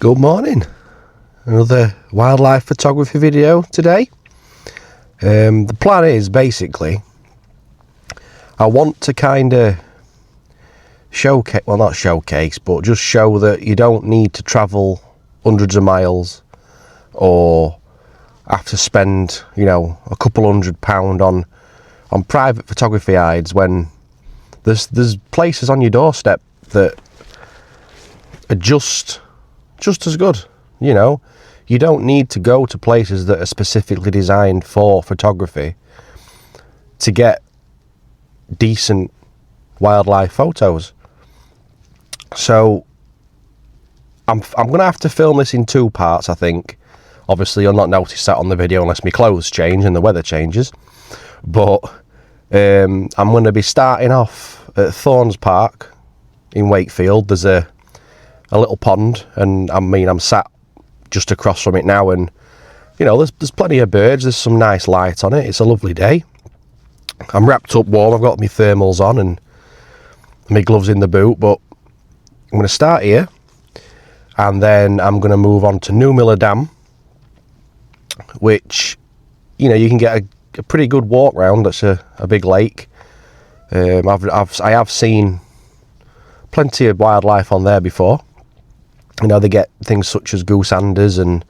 Good morning. Another wildlife photography video today. The plan is basically I want to kind of showcase, well not showcase, but just show that you don't need to travel hundreds of miles or have to spend, you know, a couple £100 on private photography aids when there's places on your doorstep that are just as good. You know, you don't need to go to places that are specifically designed for photography to get decent wildlife photos. So I'm gonna have to film this in two parts, I think. Obviously you'll not notice that on the video unless my clothes change and the weather changes, but I'm going to be starting off at Thornes Park in Wakefield. There's a little pond, and I'm sat just across from it now, and you know there's plenty of birds, there's some nice light on it, it's a lovely day. I'm wrapped up warm, I've got my thermals on and my gloves in the boot, but I'm going to start here and then I'm going to move on to Newmiller Dam, which, you know, you can get a pretty good walk round. That's a big lake. I have seen plenty of wildlife on there before. You know, they get things such as goose-anders and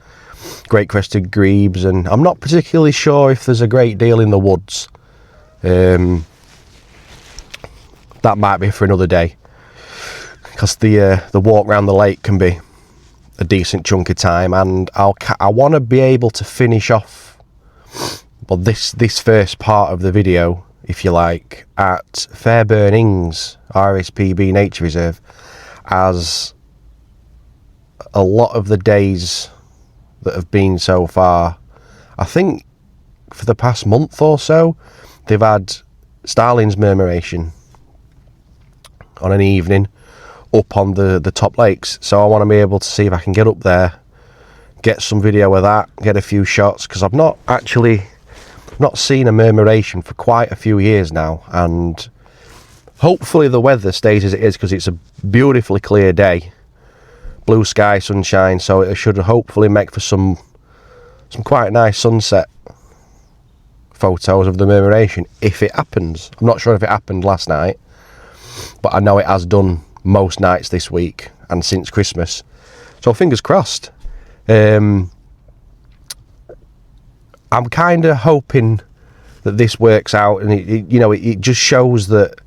great crested grebes, and I'm not particularly sure if there's a great deal in the woods. That might be for another day, because the walk around the lake can be a decent chunk of time, and I want to be able to finish off, well, this first part of the video, if you like, at Fairburn RSPB Nature Reserve, as a lot of the days that have been so far, I think for the past month or so, they've had starlings murmuration on an evening up on the top lakes. So I want to be able to see if I can get up there, get some video of that, get a few shots, because I've not seen a murmuration for quite a few years now, and hopefully the weather stays as it is, because it's a beautifully clear day, blue sky, sunshine, so it should hopefully make for some quite nice sunset photos of the murmuration if it happens. I'm not sure if it happened last night, but I know it has done most nights this week and since Christmas, so fingers crossed. I'm kind of hoping that this works out, and it just shows that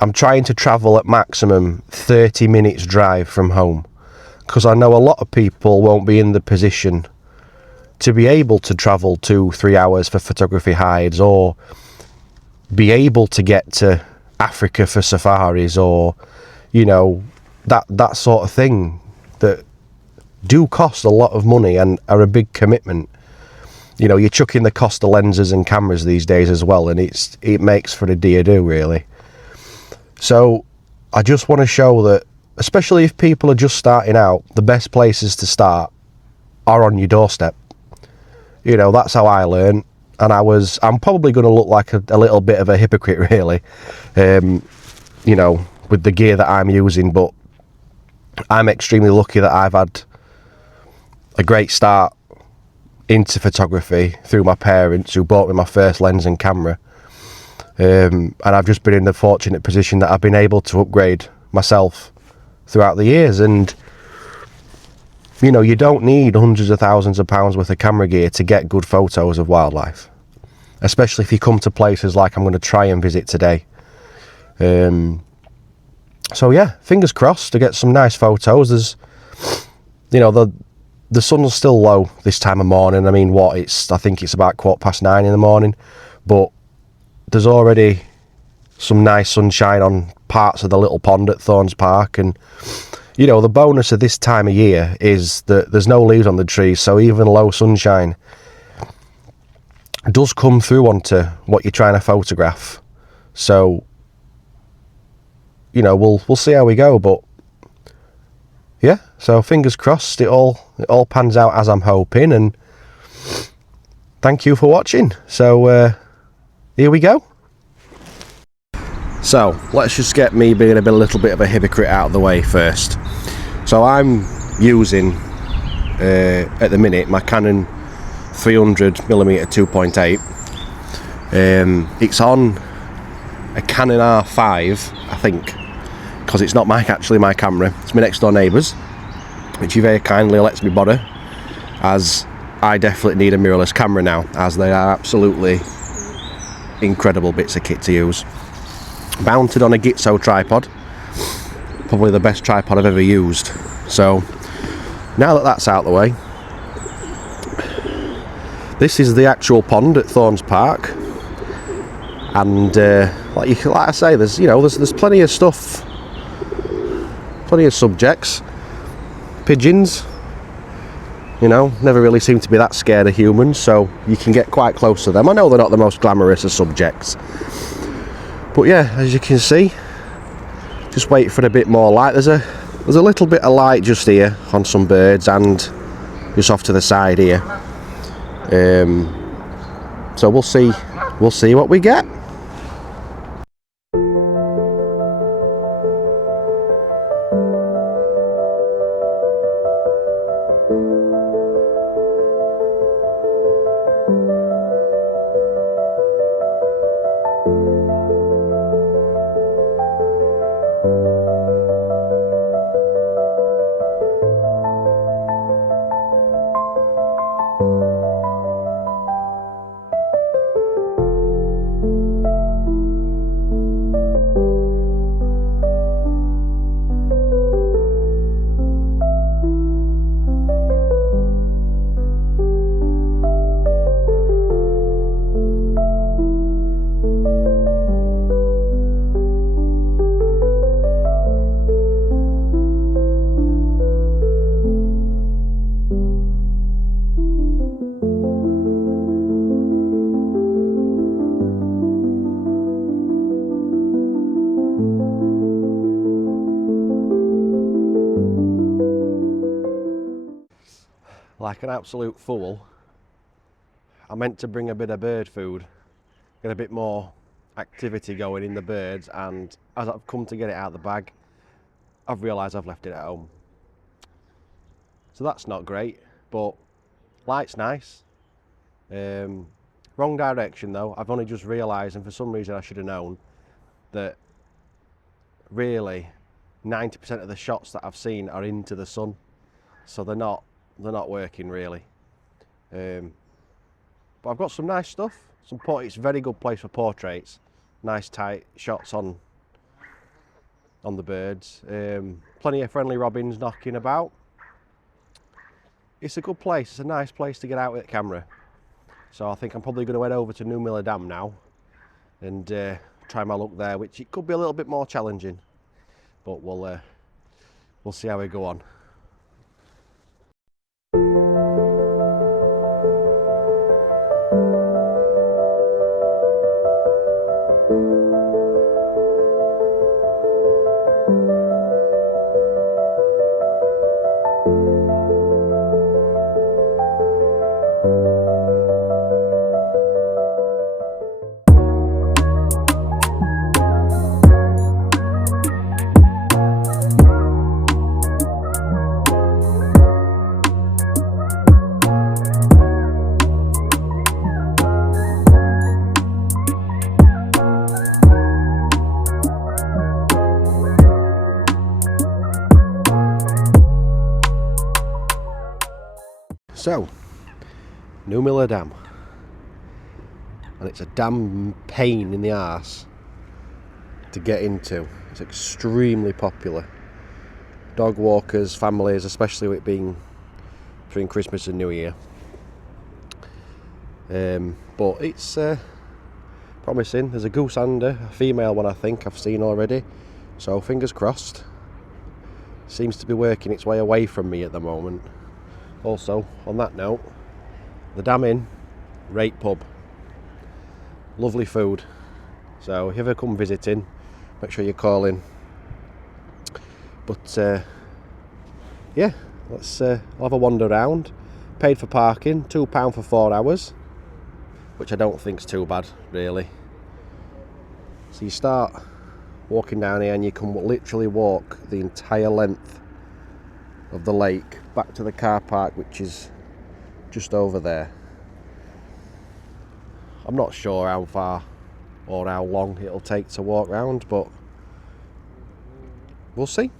I'm trying to travel at maximum 30 minutes drive from home, because I know a lot of people won't be in the position to be able to travel 2-3 hours for photography hides, or be able to get to Africa for safaris, or you know, that sort of thing, that do cost a lot of money and are a big commitment. You know, you're chucking the cost of lenses and cameras these days as well, and it makes for a do really. So I just want to show that, especially if people are just starting out, the best places to start are on your doorstep. You know, that's how I learned, and I'm probably going to look like a little bit of a hypocrite really, you know, with the gear that I'm using, but I'm extremely lucky that I've had a great start into photography through my parents, who bought me my first lens and camera, and I've just been in the fortunate position that I've been able to upgrade myself throughout the years. And you know, you don't need hundreds of thousands of pounds worth of camera gear to get good photos of wildlife, especially if you come to places like I'm going to try and visit today. So yeah, fingers crossed to get some nice photos. There's, you know, the sun's still low this time of morning. I mean, I think it's about 9:15 in the morning, but there's already some nice sunshine on parts of the little pond at Thornes Park. And you know, the bonus of this time of year is that there's no leaves on the trees, so even low sunshine does come through onto what you're trying to photograph. So you know, we'll see how we go, but yeah, so fingers crossed it all pans out as I'm hoping, and thank you for watching. So here we go. So let's just get me being a little bit of a hypocrite out of the way first. So I'm using at the minute, my Canon 300mm 2.8. It's on a Canon R5, I think, because it's not actually my camera. It's my next door neighbour's, which he very kindly lets me borrow, as I definitely need a mirrorless camera now, as they are absolutely incredible bits of kit to use. Mounted on a Gitzo tripod, probably the best tripod I've ever used. So now that that's out of the way, this is the actual pond at Thornes Park, and like I say, there's there's plenty of stuff, plenty of subjects. Pigeons, never really seem to be that scared of humans, so you can get quite close to them. I know they're not the most glamorous of subjects, but yeah, as you can see, just wait for a bit more light. There's a little bit of light just here on some birds and just off to the side here. So we'll see what we get. Like an absolute fool, I meant to bring a bit of bird food, get a bit more activity going in the birds, and as I've come to get it out of the bag, I've realised I've left it at home. So that's not great, but light's nice. Wrong direction though. I've only just realised, and for some reason I should have known, that really 90% of the shots that I've seen are into the sun, so they're not working really. But I've got some nice stuff. It's a very good place for portraits. Nice tight shots on the birds. Plenty of friendly robins knocking about. It's a good place. It's a nice place to get out with the camera. So I think I'm probably going to head over to Newmiller Dam now and try my luck there, which it could be a little bit more challenging, but we'll see how we go on. So, Newmiller Dam, and it's a damn pain in the arse to get into. It's extremely popular. Dog walkers, families, especially with it being between Christmas and New Year. But it's promising. There's a goose under, a female one I think I've seen already, so fingers crossed. Seems to be working its way away from me at the moment. Also, on that note, the Dam Inn, Rate Pub, lovely food. So if you ever come visiting, make sure you call in. But yeah, I'll have a wander around. Paid for parking, £2 for 4 hours, which I don't think's too bad really. So you start walking down here and you can literally walk the entire length of the lake back to the car park, which is just over there. I'm not sure how far or how long it'll take to walk round, but we'll see.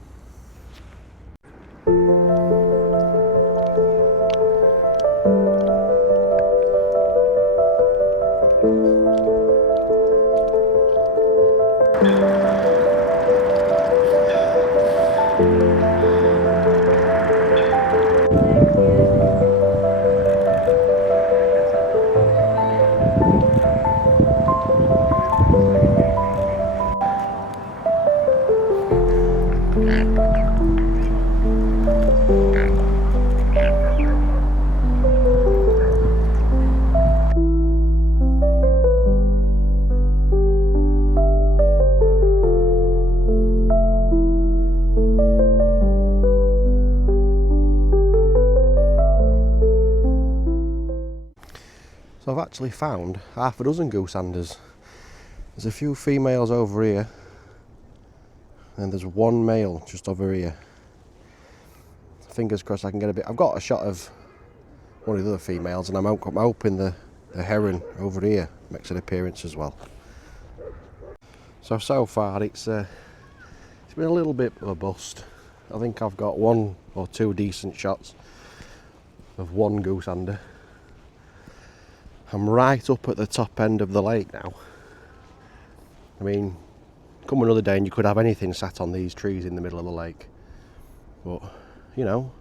So I've actually found half a dozen gooseanders. There's a few females over here, and there's one male just over here. Fingers crossed I can get a bit. I've got a shot of one of the other females, and I'm hoping the heron over here makes an appearance as well. So far it's been a little bit of a bust. I think I've got one or two decent shots of one gooseander. I'm right up at the top end of the lake now. I mean, come another day and you could have anything sat on these trees in the middle of the lake. But, you know,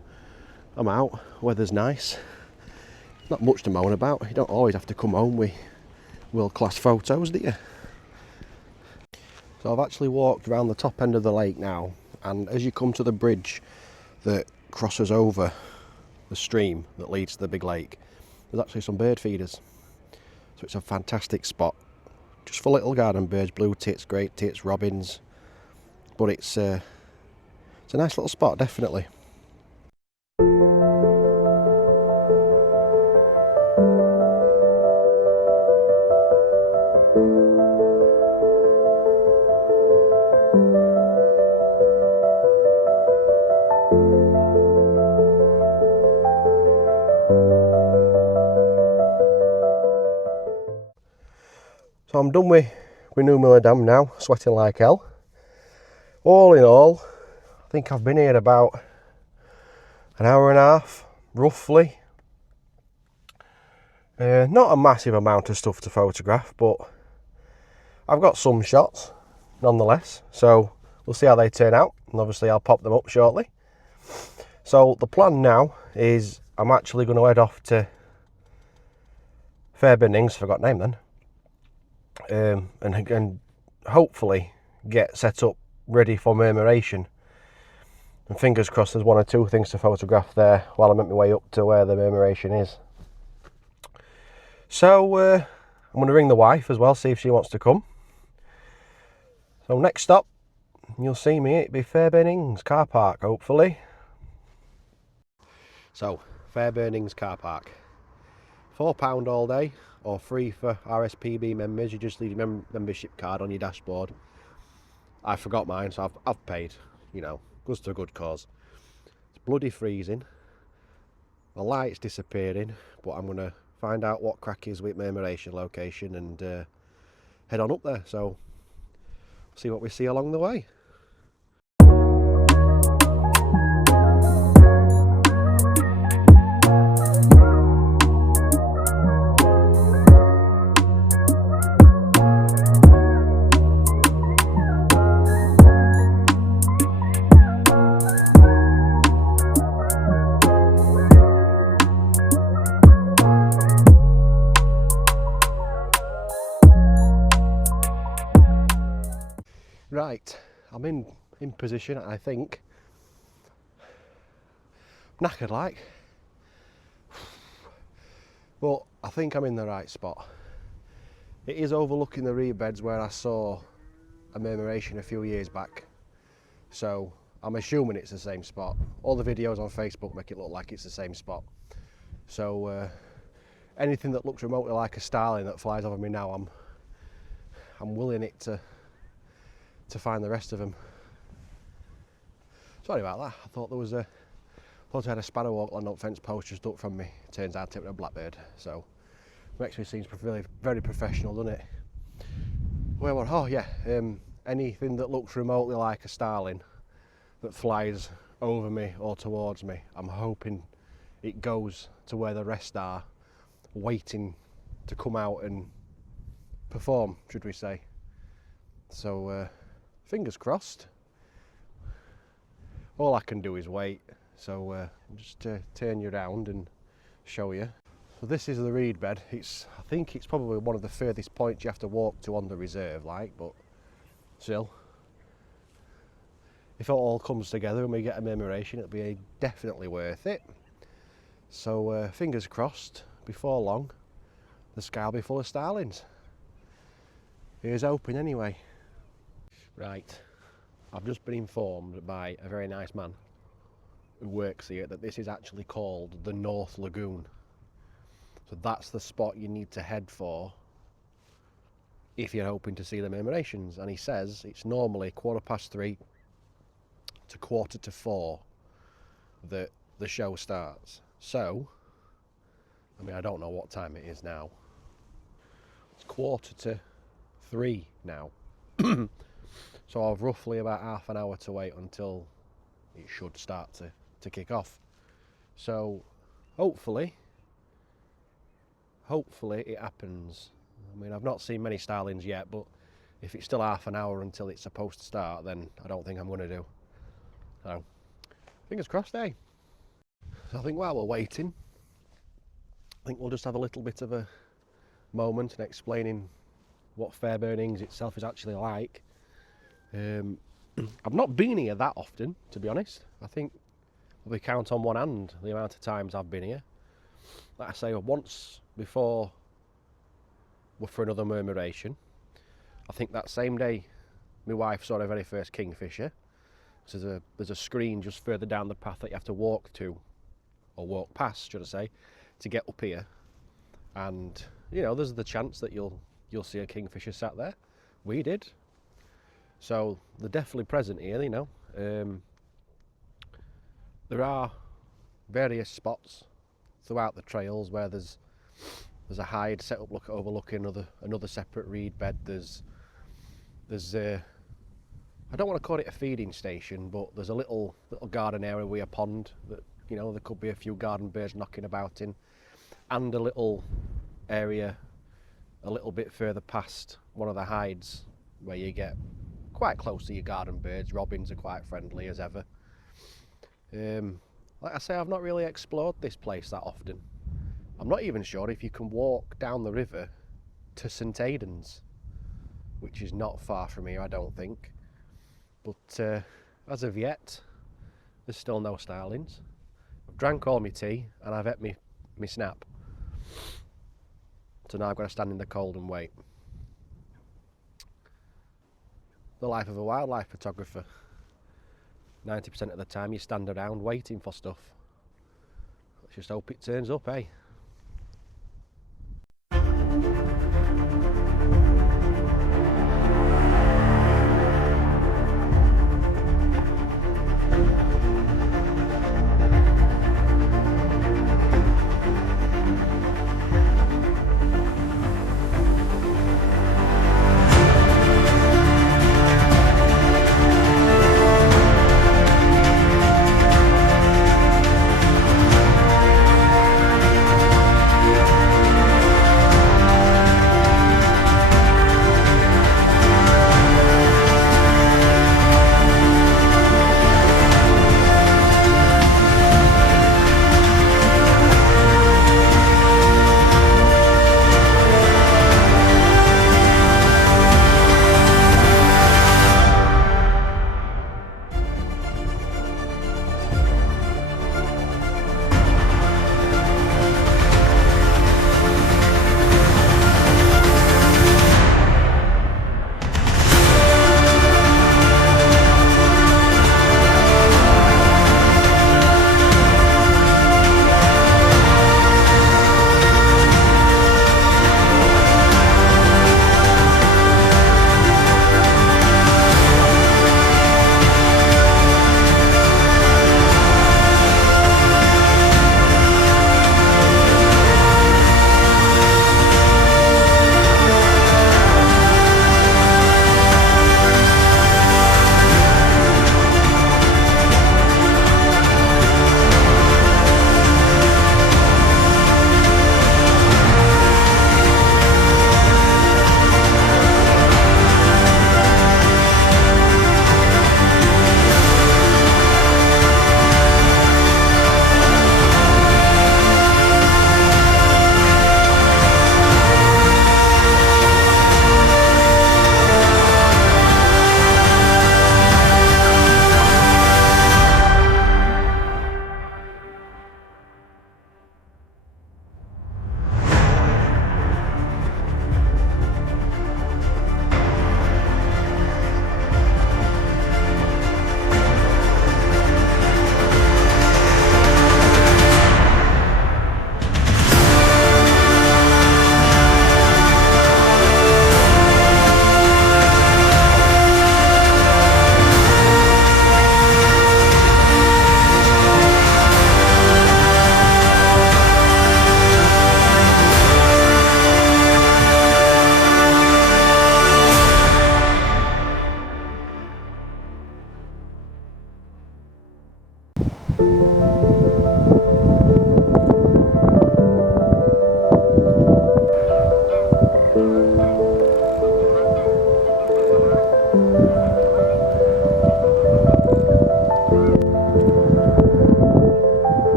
I'm out, weather's nice. Not much to moan about. You don't always have to come home with world-class photos, do you? So I've actually walked around the top end of the lake now, and as you come to the bridge that crosses over the stream that leads to the big lake, there's actually some bird feeders. So it's a fantastic spot, just for little garden birds, blue tits, great tits, robins. But it's a nice little spot, definitely. So I'm done with Newmiller Dam now, sweating like hell. All in all, I think I've been here about an hour and a half, roughly. Not a massive amount of stuff to photograph, but I've got some shots nonetheless. So we'll see how they turn out, and obviously I'll pop them up shortly. So the plan now is I'm actually going to head off to Fairburn, forgot name then. And hopefully get set up ready for murmuration, and fingers crossed there's one or two things to photograph there while I'm at my way up to where the murmuration is. So I'm going to ring the wife as well, see if she wants to come. So next stop, you'll see me, it'll be Fairburn car park, hopefully. So Fairburn car park, £4 all day, or free for RSPB members. You just leave your membership card on your dashboard. I forgot mine, so I've paid, you know, goes to a good cause. It's bloody freezing, the light's disappearing, but I'm going to find out what crack is with murmuration location and head on up there, so see what we see along the way. Right, I'm in position, I think. Knackered like, but I think I'm in the right spot. It is overlooking the reed beds where I saw a murmuration a few years back, so I'm assuming it's the same spot. All the videos on Facebook make it look like it's the same spot. So anything that looks remotely like a starling that flies over me now, I'm willing it to find the rest of them. Sorry about that. I thought there was a Plus I had a sparrowhawk land up fence post just up from me. Turns out it was a blackbird, so makes me seem really very professional, doesn't it? Where were? Oh yeah, anything that looks remotely like a starling that flies over me or towards me, I'm hoping it goes to where the rest are, waiting to come out and perform, should we say. So fingers crossed. All I can do is wait, so just turn you around and show you. So this is the reed bed. I think it's probably one of the furthest points you have to walk to on the reserve, but still, if it all comes together and we get a murmuration, it'll be definitely worth it. So fingers crossed, before long the sky will be full of starlings. Here's hoping anyway. Right, I've just been informed by a very nice man who works here that this is actually called the North Lagoon. So that's the spot you need to head for if you're hoping to see the murmurations. And he says it's normally 3:15 to 3:45 that the show starts. So, I mean, I don't know what time it is now. It's 2:45 now. So I've roughly about half an hour to wait until it should start to kick off. So hopefully it happens. I mean, I've not seen many starlings yet, but if it's still half an hour until it's supposed to start, then I don't think I'm going to do. So fingers crossed, eh? So I think while we're waiting, I think we'll just have a little bit of a moment in explaining what Fairburn itself is actually like. I've not been here that often, to be honest. I think we count on one hand the amount of times I've been here. Like I say, once before for another murmuration. I think that same day my wife saw her very first kingfisher. So there's a screen just further down the path that you have to walk to, or walk past, should I say, to get up here. And you know, there's the chance that you'll see a kingfisher sat there. We did. So they're definitely present here, you know. There are various spots throughout the trails where there's a hide set up overlooking another separate reed bed. There's I don't want to call it a feeding station, but there's a little garden area with a pond that, you know, there could be a few garden birds knocking about in, and a little area a little bit further past one of the hides where you get quite close to your garden birds. Robins are quite friendly as ever. Like I say, I've not really explored this place that often. I'm not even sure if you can walk down the river to St Aidens, which is not far from here, I don't think. But as of yet, there's still no starlings. I've drank all my tea and I've ate me snap. So now I've got to stand in the cold and wait. The life of a wildlife photographer. 90% of the time you stand around waiting for stuff. Let's just hope it turns up, eh?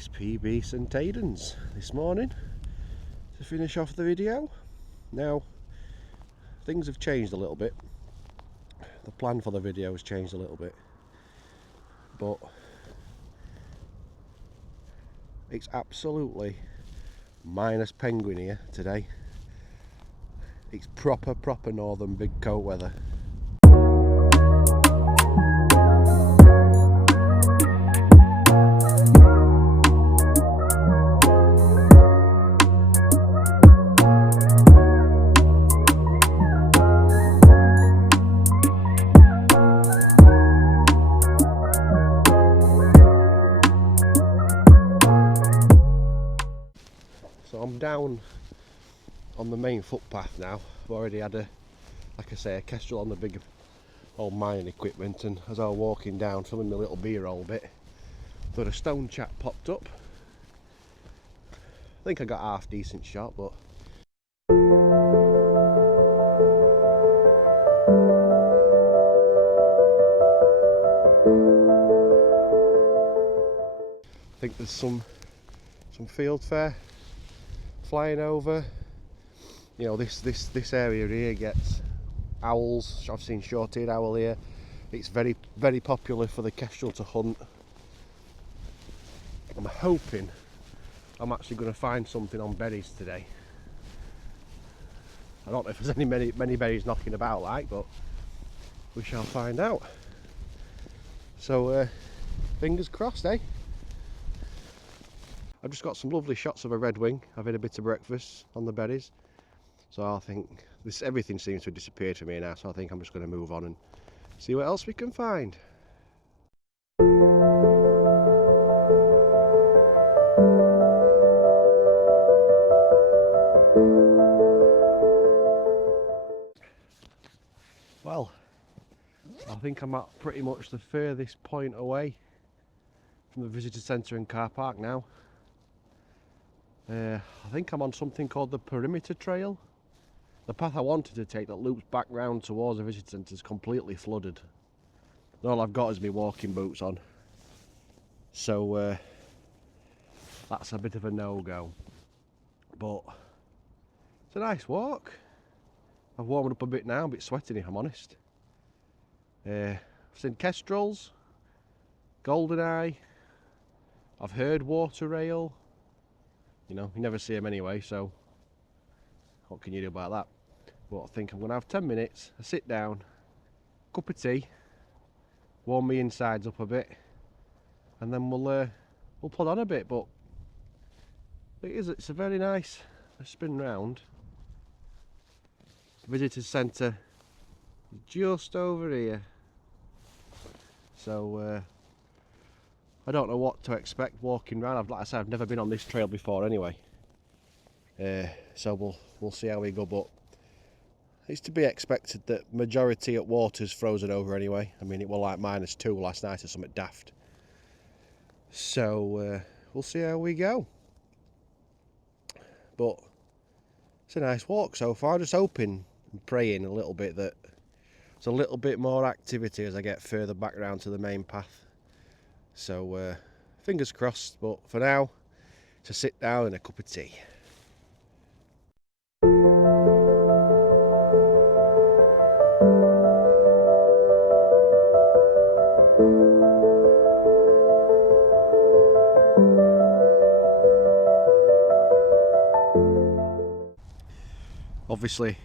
RSPB St Aidens this morning to finish off the video. Now, things have changed a little bit. The plan for the video has changed a little bit, but it's absolutely minus penguin here today. It's proper northern big coat weather. So I'm down on the main footpath now. I've already had a kestrel on the big old mining equipment, and as I was walking down filming my little B-roll bit, thought a stone chat popped up. I think I got a half decent shot, but I think there's some field fare flying over. You know, this area here gets owls. I've seen short-eared owl here. It's very popular for the kestrel to hunt. I'm hoping I'm actually going to find something on berries today. I don't know if there's many berries knocking about like, but we shall find out. So fingers crossed, eh? I've just got some lovely shots of a redwing. I've had a bit of breakfast on the berries, so I think everything seems to have disappeared from here now, so I think I'm just going to move on and see what else we can find. Well, I think I'm at pretty much the furthest point away from the visitor centre and car park now. I think I'm on something called the perimeter trail. The path I wanted to take that loops back round towards the visitor centre is completely flooded. And all I've got is my walking boots on. So that's a bit of a no-go. But it's a nice walk. I've warmed up a bit now, I'm a bit sweating if I'm honest. I've seen kestrels, goldeneye, I've heard water rail. You know, you never see them anyway, so what can you do about that? But I think I'm going to have 10 minutes, a sit down, cup of tea, warm my insides up a bit, and then we'll plod on a bit. But it's a very nice spin round. Visitor centre just over here, so I don't know what to expect walking around. Like I said, I've never been on this trail before anyway, so we'll see how we go. But it's to be expected that majority at water's frozen over anyway. I mean, it was like -2 last night or something daft, so we'll see how we go. But it's a nice walk so far. Just hoping and praying a little bit that there's a little bit more activity as I get further back round to the main path. So fingers crossed, but for now it's a sit down and a cup of tea. Obviously,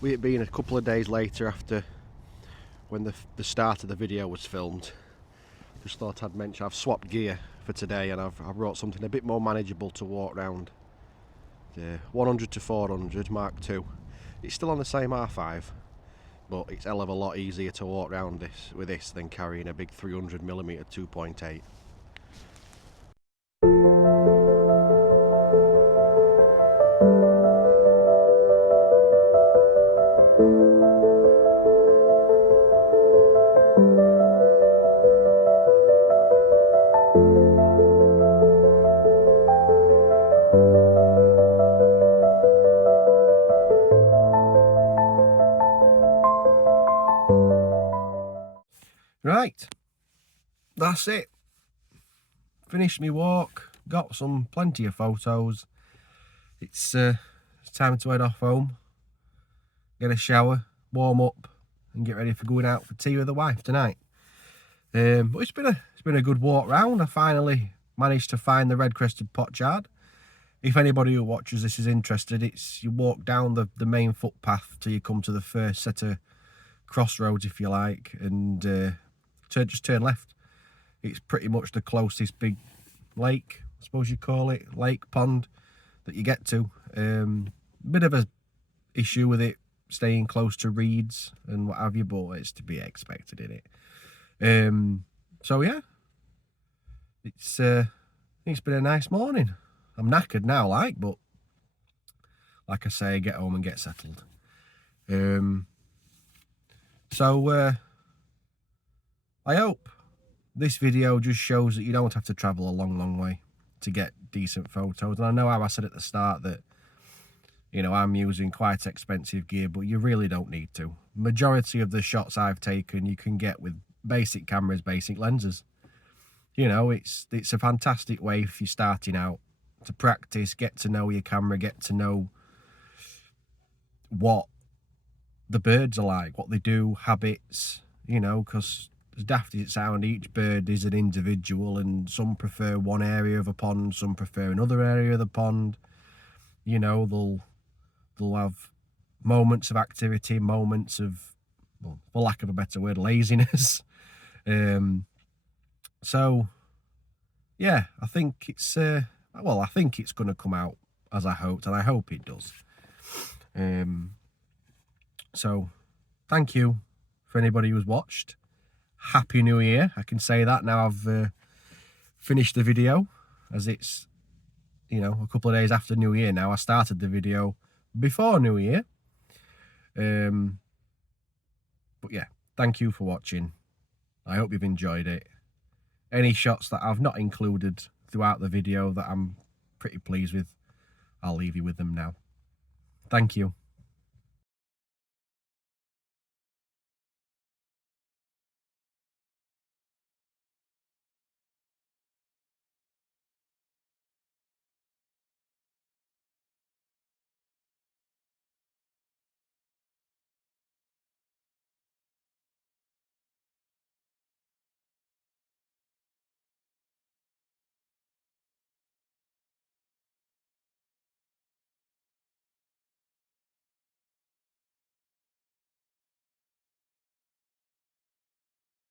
with it being a couple of days later after when the start of the video was filmed, just thought I'd mention I've swapped gear for today, and I brought something a bit more manageable to walk round. The 100 to 400 Mark II. It's still on the same R5, but it's a hell of a lot easier to walk round with this than carrying a big 300mm 2.8. Right, that's it. finished my walk, got plenty of photos. It's time to head off home, get a shower, warm up, and get ready for going out for tea with the wife tonight. But it's been a good walk round. I finally managed to find the red-crested pochard. If anybody who watches this is interested, you walk down the main footpath till you come to the first set of crossroads, if you like, and just turn left. It's pretty much the closest big lake, I suppose you call it, lake, pond, that you get to. Bit of a issue with it staying close to reeds and what have you, but it's to be expected in it. So yeah, it's been a nice morning. I'm knackered now, but like I say, get home and get settled. So I hope this video just shows that you don't have to travel a long way to get decent photos. And I know how I said at the start that, you know, I'm using quite expensive gear, but you really don't need to. Majority of the shots I've taken you can get with basic cameras, basic lenses. You know, it's a fantastic way if you're starting out to practice, get to know your camera, get to know what the birds are like, what they do, habits, you know, because as daft as it sounds, each bird is an individual, and some prefer one area of a pond, some prefer another area of the pond. You know, they'll have moments of activity, moments of, well, for lack of a better word, laziness. So yeah, I think it's I think it's going to come out as I hoped, and I hope it does. So thank you for anybody who's watched. Happy New Year. I can say that now I've finished the video, as it's, you know, a couple of days after New Year now. I started the video before New Year. But yeah, thank you for watching. I hope you've enjoyed it. Any shots that I've not included throughout the video that I'm pretty pleased with, I'll leave you with them now. Thank you.